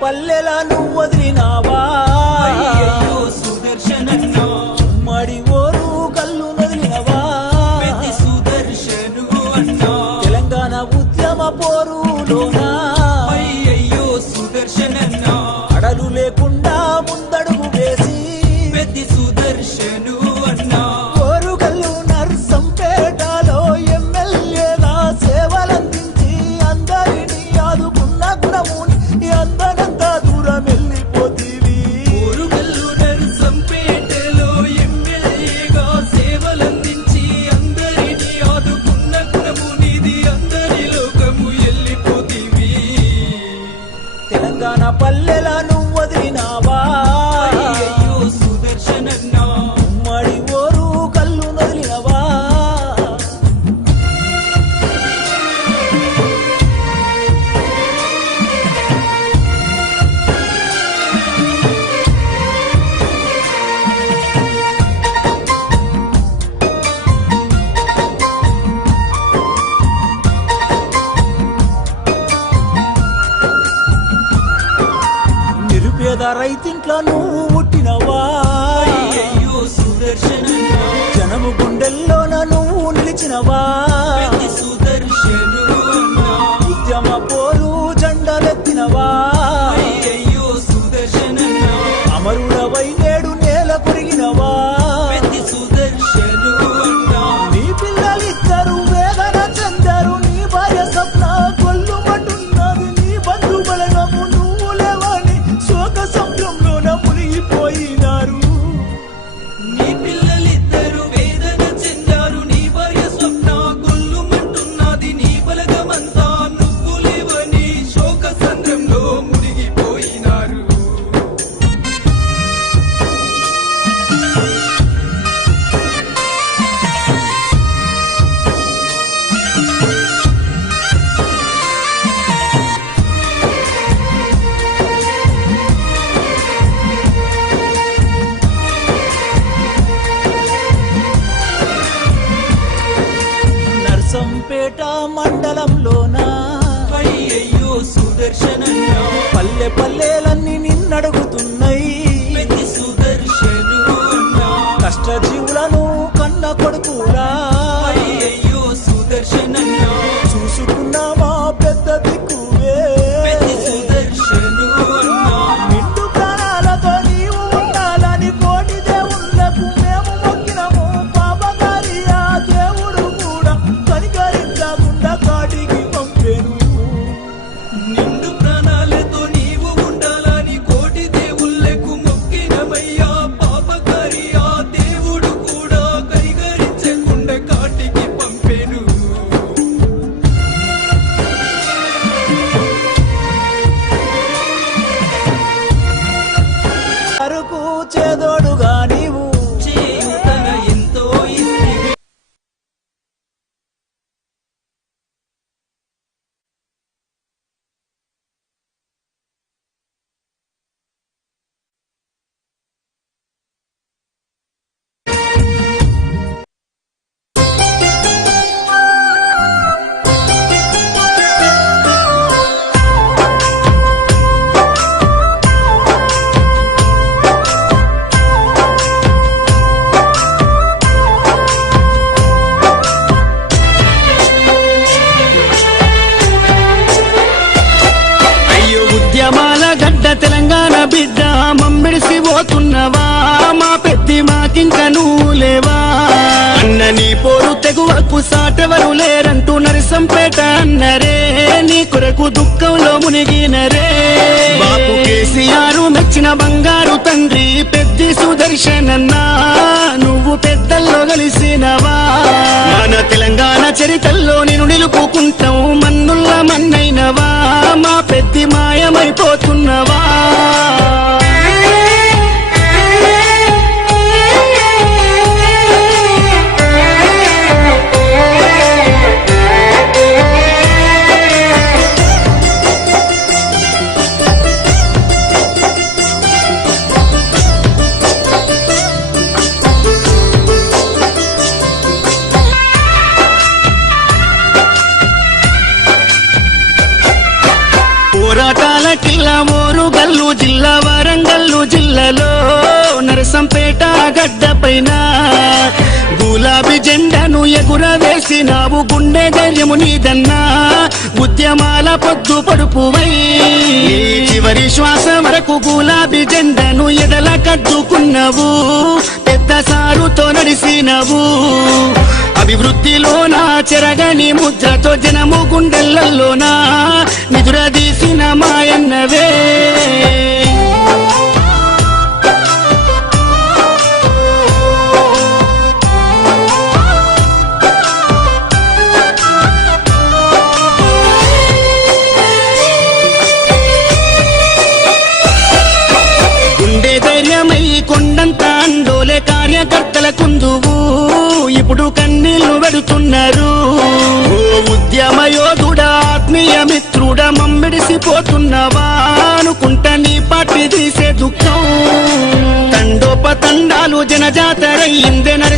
పల్లెల నువ్వు వదిలినావా అయ్యయ్యో సుదర్శనన్న ఉమ్మడి ఓరు కల్లు వదిలినవా పెద్ది సుదర్శను అన్న తెలంగాణ ఉద్యమ పోరులోనా అయ్యయ్యో సుదర్శనన్న అడలు లేకుండా ముందడుగు వేసి పెద్ది సుదర్శను అన్న ఓరుగల్లు నర్సంపేటలో ఎమ్మెల్యేగా సేవలందించి అందరినీ ఆదుకున్న గుణముని అందనంత దూరం వెళ్ళిపోతీవి ఓరుగల్లు నర్సంపేటలో ఎమ్మెల్యేగా సేవలందించి అందరినీ ఆదుకున్న గుణము నీది అందరి లోకము వెళ్ళిపోతీవి తెలంగాణ పల్లెల నువ్వు వదిలినావా అయ్యయ్యో సుదర్శనన్న ఉమ్మడి ఓరు కల్లు వదిలినవా నిరుపేద రైతింట్లో నువ్వు పుట్టినవా అయ్యయ్యో సుదర్శనన్న జనము గుండెల్లోన నువ్వు నిలిచినవా పెద్ది సుదర్శను అన్న ఉద్యమ పోరు జెండలెత్తినవా అయ్యయ్యో సుదర్శనన్న అమరుడవై నేడు నేల కొరిగినవా పెద్ది సుదర్శను అన్న నీ పిల్లలిద్దరు వేదన చెందారు నీ భార్య స్వప్న కొల్లు మటున్నది నీ బంధు బలగము నువ్వు లేవని శోక సముద్రంలోన మునిగిపోయినారు నీ పిల్లలిద్దరు వేదన చెందారు నీ భార్య స్వప్న గొల్లుమంటున్నది నీ బలగమంతా నువ్వు లేవని శోక సంద్రంలో మునిగిపోయినారు నర్సంపేట మండలంలోన అయ్యయ్యో సుదర్శనన్న పల్లె పల్లెలన్నీ నిన్నడుగుతున్నాయి పెద్ది సుదర్శను అన్న కష్టజీవులను కన్న కొడుకురా అయ్యయ్యో సుదర్శనన్న చూసుకున్నామా పెద్ద దిక్కువే పెద్ది సుదర్శను అన్న నిండు ప్రాణాలతో నీవు ఉండాలని కోటి దేవుళ్ళకు మేము మొక్కినము పాపగారి ఆ దేవుడు కూడా కనికరించకుండా కాటికి పంపెను నిండు ప్రాణాలతో నీవు ఉండాలని కోటి దేవుళ్ళకు మొక్కినమయ్యా పాపకారి ఆ దేవుడు కూడా కరిగరించకుండా కాటికి పంపెను అరుకు చేదోడుగా నీవు చేయుతన ఎంతో ఇస్తివి అయ్యో ఉద్యమాల గడ్డ తెలంగాణ బిడ్డ మమ్మిడిసి పోతున్నవా మా పెద్ది మాకింక నువ్వు లేవా అన్న నీ పోరు తెగువకు సాటెవరు లేరంటూ నరసంపేట అన్నరే నీ కొరకు దుఃఖంలో మునిగినరే బాపు కేసీఆర్ మెచ్చిన బంగారు తండ్రి పెద్ది సుదర్శనన్నా నువ్వు పెద్దల్లో కలిసినవా మన తెలంగాణ చరితల్లో నేను నిలుపుకుంటాం మన్నుల్ల మన్నైనవా మా పెద్ది మాయమైపోతున్నవా కిల్ల మోరు జిల్లా వరంగల్లు జిల్లాలో నరసంపేట గడ్డ పైన గులాబీ జెండాను ఎగురవేసినావు, గుండె ధైర్యము నీదన్నా, ఉద్యమాల పొద్దు పడుపువై నీ చివరి శ్వాస వరకు గులాబీ జెండాను ఎదల కట్టుకున్నావు, పెద్ద సారుతో నడిసినవు. అభివృద్ధిలోన చెరగని ముద్రతో జనము గుండెలలోన నిదురదీసిన మాయన్నవే. గుండె ధైర్యమై కొండంత అండోలే కార్యకర్తల కుందువు ఇప్పుడు కన్నీళ్లు పెడుతున్నారు. ఓ ఉద్యమ యోధుడా, ఆత్మీయ మిత్రుడా, మమ్మిడిసిపోతున్నవా అనుకుంటా నీ పార్టీ తీసే దుఃఖం. తండోపతండాలు జనజాతరయ్యిందే నరసి